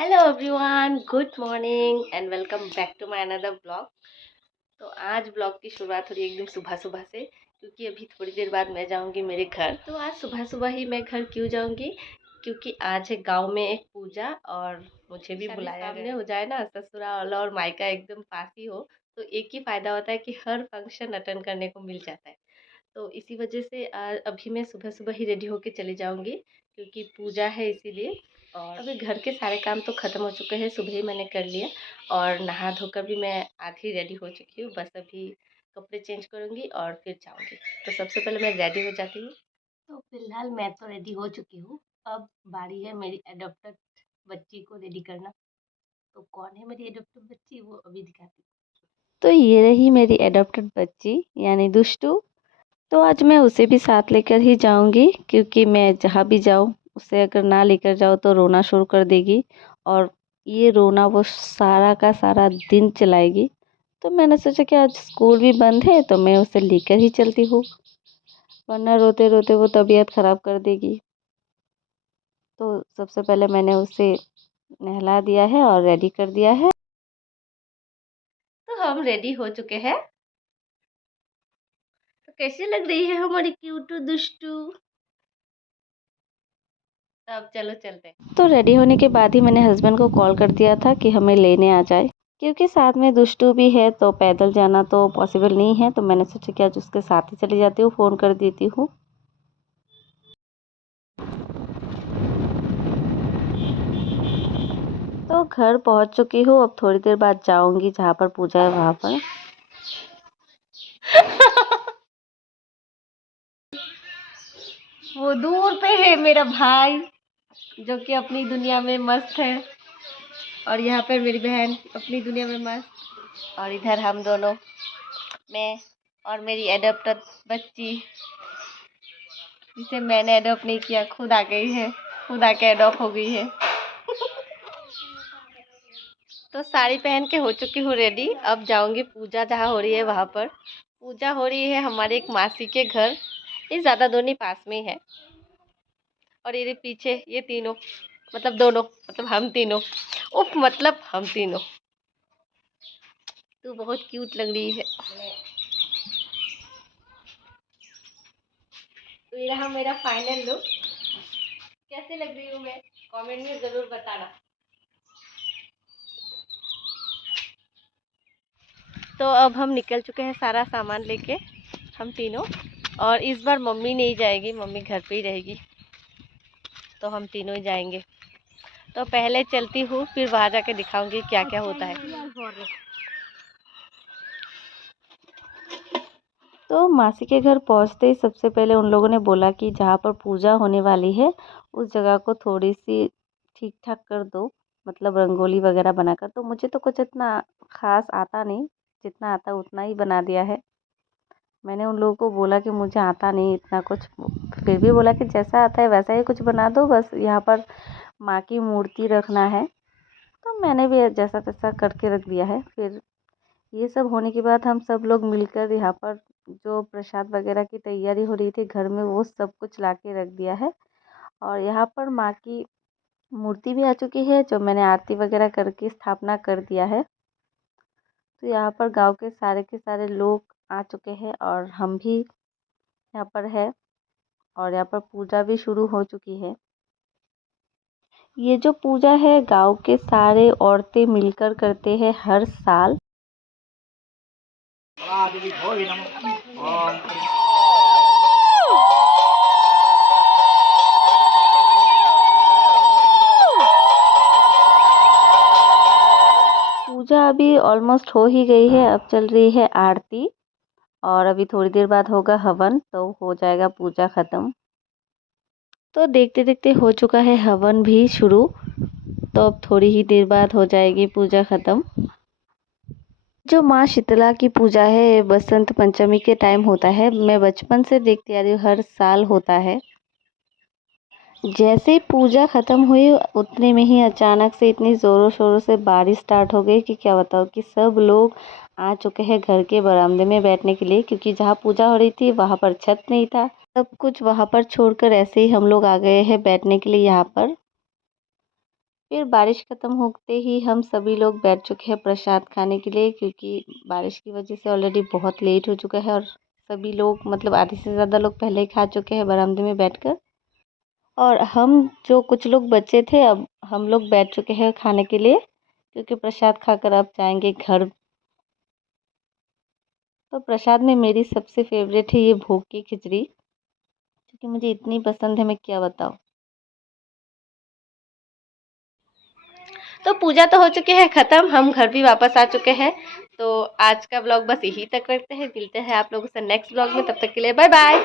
Hello everyone, good morning and welcome back to my another blog. तो आज blog की शुरुआत हो रही है एकदम सुबह सुबह से, क्योंकि अभी थोड़ी देर बाद मैं जाऊंगी मेरे घर। तो आज सुबह सुबह ही मैं घर क्यों जाऊंगी, क्योंकि आज है गांव में एक पूजा और मुझे भी बुलाया है। सामने हो जाए ना, ससुराल और मायका एकदम पास ही हो, तो एक ही फायदा होता है कि हर फंक्शन अटेंड करने को मिल जाता है। तो इसी वजह से अभी मैं सुबह सुबह ही रेडी होके चली जाऊंगी, क्योंकि पूजा है इसीलिए। और अभी घर के सारे काम तो ख़त्म हो चुके हैं, सुबह ही मैंने कर लिया। और नहा धोकर भी मैं आधी रेडी हो चुकी हूँ, बस अभी कपड़े चेंज करूँगी और फिर जाऊँगी। तो सबसे पहले मैं रेडी हो जाती हूँ। तो फिलहाल मैं तो रेडी हो चुकी हूँ। अब बारी है मेरी एडॉप्टेड बच्ची को रेडी करना। तो कौन है मेरी एडॉप्टेड बच्ची, वो अभी दिखाती हूँ। तो ये रही मेरी एडॉप्टेड बच्ची, यानी दुष्टू। तो आज मैं उसे भी साथ लेकर ही जाऊंगी, क्योंकि मैं जहाँ भी जाऊँ उसे अगर ना लेकर जाऊँ तो रोना शुरू कर देगी। और ये रोना वो सारा का सारा दिन चलाएगी। तो मैंने सोचा कि आज स्कूल भी बंद है तो मैं उसे लेकर ही चलती हूँ, वरना रोते रोते वो तबीयत ख़राब कर देगी। तो सबसे पहले मैंने उसे नहला दिया है और रेडी कर दिया है। तो हम रेडी हो चुके हैं। तो कैसी लग रही है हमारी क्यूट दुष्टू? अब चलो चलते हैं। तो रेडी होने के बाद ही मैंने हस्बैंड को कॉल कर दिया था कि हमें लेने आ जाए, क्योंकि साथ में दुष्टू भी है तो पैदल जाना तो पॉसिबल नहीं है। तो मैंने सोचा कि आज उसके साथ ही चली जाती हूँ, फ़ोन कर देती हूँ। तो घर पहुँच चुकी हूँ, अब थोड़ी देर बाद जाऊँगी जहाँ पर पूजा है वहाँ पर। वो दूर पे है मेरा भाई, जो कि अपनी दुनिया में मस्त है, और यहाँ पर मेरी बहन अपनी दुनिया में मस्त। और इधर हम दोनों, मैं और मेरी एडॉप्टेड बच्ची, जिसे मैंने एडॉप्ट नहीं किया, खुद आ गई है, खुद आके एडॉप्ट हो गई है। तो साड़ी पहन के हो चुकी हूँ रेडी। अब जाऊंगी पूजा जहाँ हो रही है वहाँ पर। पूजा हो रही है हमारे एक मासी के घर, ये ज़्यादा दोनों पास में है। और ये पीछे ये तीनों, मतलब दोनों, मतलब हम तीनों, उफ मतलब हम तीनों। तू बहुत क्यूट लग रही है। तो ये रहा मेरा फाइनल लुक। कैसे लग रही हूँ मैं, कमेंट में ज़रूर बताना। तो अब हम निकल चुके हैं सारा सामान लेके, हम तीनों। और इस बार मम्मी नहीं जाएगी, मम्मी घर पे ही रहेगी, तो हम तीनों ही जाएंगे। तो पहले चलती हूँ, फिर वहाँ जाके दिखाऊंगी क्या क्या होता है। तो मासी के घर पहुँचते ही सबसे पहले उन लोगों ने बोला कि जहाँ पर पूजा होने वाली है उस जगह को थोड़ी सी ठीक ठाक कर दो, मतलब रंगोली वगैरह बनाकर। तो मुझे तो कुछ इतना ख़ास आता नहीं, जितना आता उतना ही बना दिया है। मैंने उन लोगों को बोला कि मुझे आता नहीं इतना कुछ, फिर भी बोला कि जैसा आता है वैसा ही कुछ बना दो, बस यहाँ पर माँ की मूर्ति रखना है। तो मैंने भी जैसा तैसा करके रख दिया है। फिर ये सब होने के बाद हम सब लोग मिलकर यहाँ पर जो प्रसाद वगैरह की तैयारी हो रही थी घर में, वो सब कुछ ला के रख दिया है। और यहाँ पर माँ की मूर्ति भी आ चुकी है, जो मैंने आरती वगैरह करके स्थापना कर दिया है। तो यहाँ पर गांव के सारे लोग आ चुके हैं और हम भी यहाँ पर है, और यहाँ पर पूजा भी शुरू हो चुकी है। ये जो पूजा है गांव के सारे औरतें मिलकर करते हैं हर साल। पूजा अभी ऑलमोस्ट हो ही गई है, अब चल रही है आरती, और अभी थोड़ी देर बाद होगा हवन, तो हो जाएगा पूजा ख़त्म। तो देखते देखते हो चुका है हवन भी शुरू, तो अब थोड़ी ही देर बाद हो जाएगी पूजा ख़त्म। जो माँ शीतला की पूजा है बसंत पंचमी के टाइम होता है, मैं बचपन से देखती आ रही हूँ, हर साल होता है। जैसे ही पूजा ख़त्म हुई उतने में ही अचानक से इतनी ज़ोरों शोरों से बारिश स्टार्ट हो गई कि क्या बताओ, कि सब लोग आ चुके हैं घर के बरामदे में बैठने के लिए, क्योंकि जहाँ पूजा हो रही थी वहाँ पर छत नहीं था। सब कुछ वहाँ पर छोड़कर ऐसे ही हम लोग आ गए हैं बैठने के लिए यहाँ पर। फिर बारिश ख़त्म होते ही हम सभी लोग बैठ चुके हैं प्रसाद खाने के लिए, क्योंकि बारिश की वजह से ऑलरेडी बहुत लेट हो चुका है और सभी लोग मतलब आधे से ज़्यादा लोग पहले ही खा चुके हैं बरामदे में बैठकर। और हम जो कुछ लोग बचे थे, अब हम लोग बैठ चुके हैं खाने के लिए, क्योंकि प्रसाद खाकर अब जाएंगे घर। तो प्रसाद में मेरी सबसे फेवरेट है ये भोग की खिचड़ी, क्योंकि मुझे इतनी पसंद है, मैं क्या बताऊँ। तो पूजा तो हो चुकी है ख़त्म, हम घर भी वापस आ चुके हैं। तो आज का ब्लॉग बस यहीं तक रखते हैं, मिलते हैं आप लोगों से नेक्स्ट ब्लॉग में, तब तक के लिए बाय बाय।